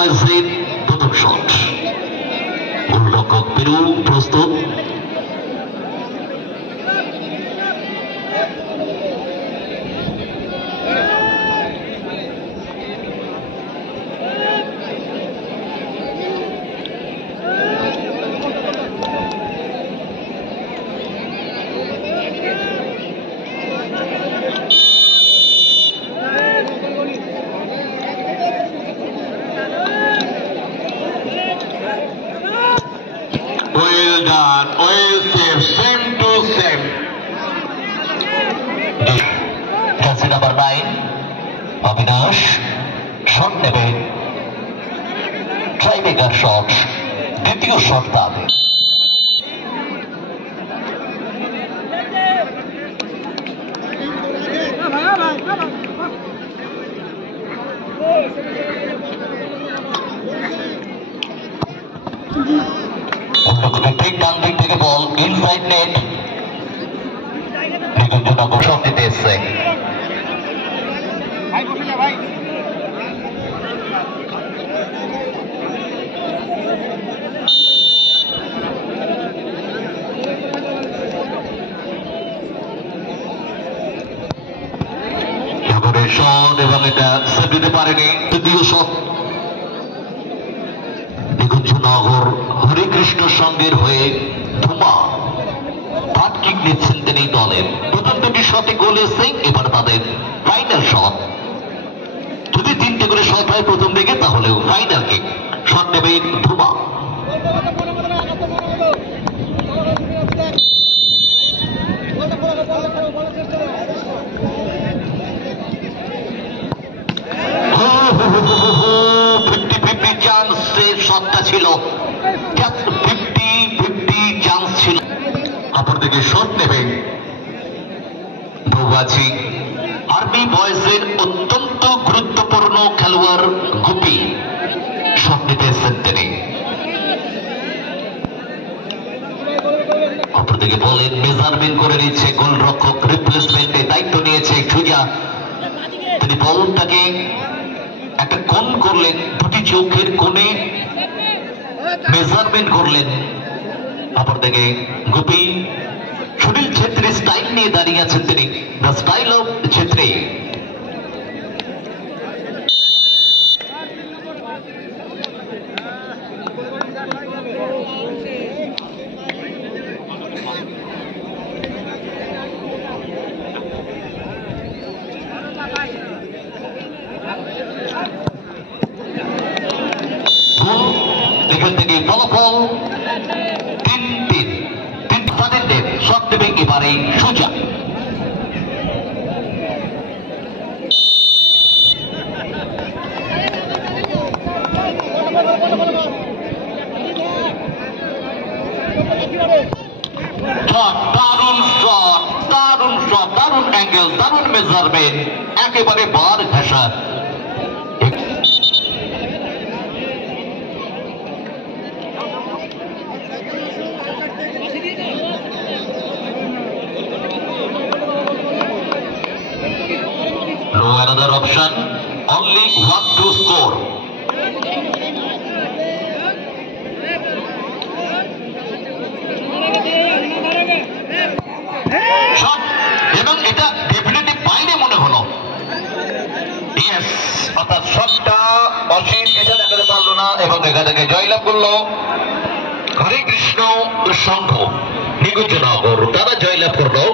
বয়সের প্রথম শট। গোলরক্ষক পেরু প্রস্তুত। Well done, well saved, same to same. Jersey number 9, Avinash, shot নেবে, ট্রাইবেকার শট, দ্বিতীয় শট তাদের। ঠিক ডান দিক থেকে বল ইনসাইড নেট, নিকুঞ্জনগর শট দিতে এসছে। শট এবং এটা সেভ দিতে পারেনি, তৃতীয় শট। নিকুঞ্জনগর হরিকৃষ্ণ সঙ্গের হয়ে ধুমা থার্ড কিক নিচ্ছেন তিনি দলের। প্রথম দুটি শটে গোল এসে এবার তাদের ফাইনাল শট। যদি 3টে করে শট হয় প্রথম দিকে তাহলেও ফাইনাল কিক। শট নেবে ধুমা। শটটা ছিল, 50-50 চান্স ছিল। অপরদিকে শট নেবে ভৌবাচি আর্মি বয়েজের অত্যন্ত গুরুত্বপূর্ণ খেলোয়াড় গুপি, শট নিতে এসেছেন তিনি। অপরদিকে বলেন মেজারমেন্ট করে নিচ্ছে গোলরক্ষক, রিপ্লেসমেন্টে দায়িত্ব নিয়েছে সুজা। তিনি বলটাকে একটা কোণ করলেন, দুটি চোখের কোণে মেজারমেন্ট করলেন। অপরদিকে গুপি সুনীল ছেত্রী স্টাইল নিয়ে দাঁড়িয়ে আছেন তিনি, দ্য স্টাইল অফ ছেত্রী। এখান থেকে ফলাফল 3-3। তাদের দেব শট দেবে এবারে সুজা। দারুণ শট, দারুণ শট, দারুণ অ্যাঙ্গেল, দারুণ মেজারমেন্ট, একেবারে বার ঘেঁষা। No another option, only one to score. Shot এবং এটা ডেফিনেটলি বাইরে মনে হলো। ইয়েস, অর্থাৎ শটটা অসীম এটা দেখাতে পারলো না এবং এখান থেকে জয়লাভ করলো হরিকৃষ্ণ সংঘ নিকুঞ্জনগর। তারা জয়লাভ করলো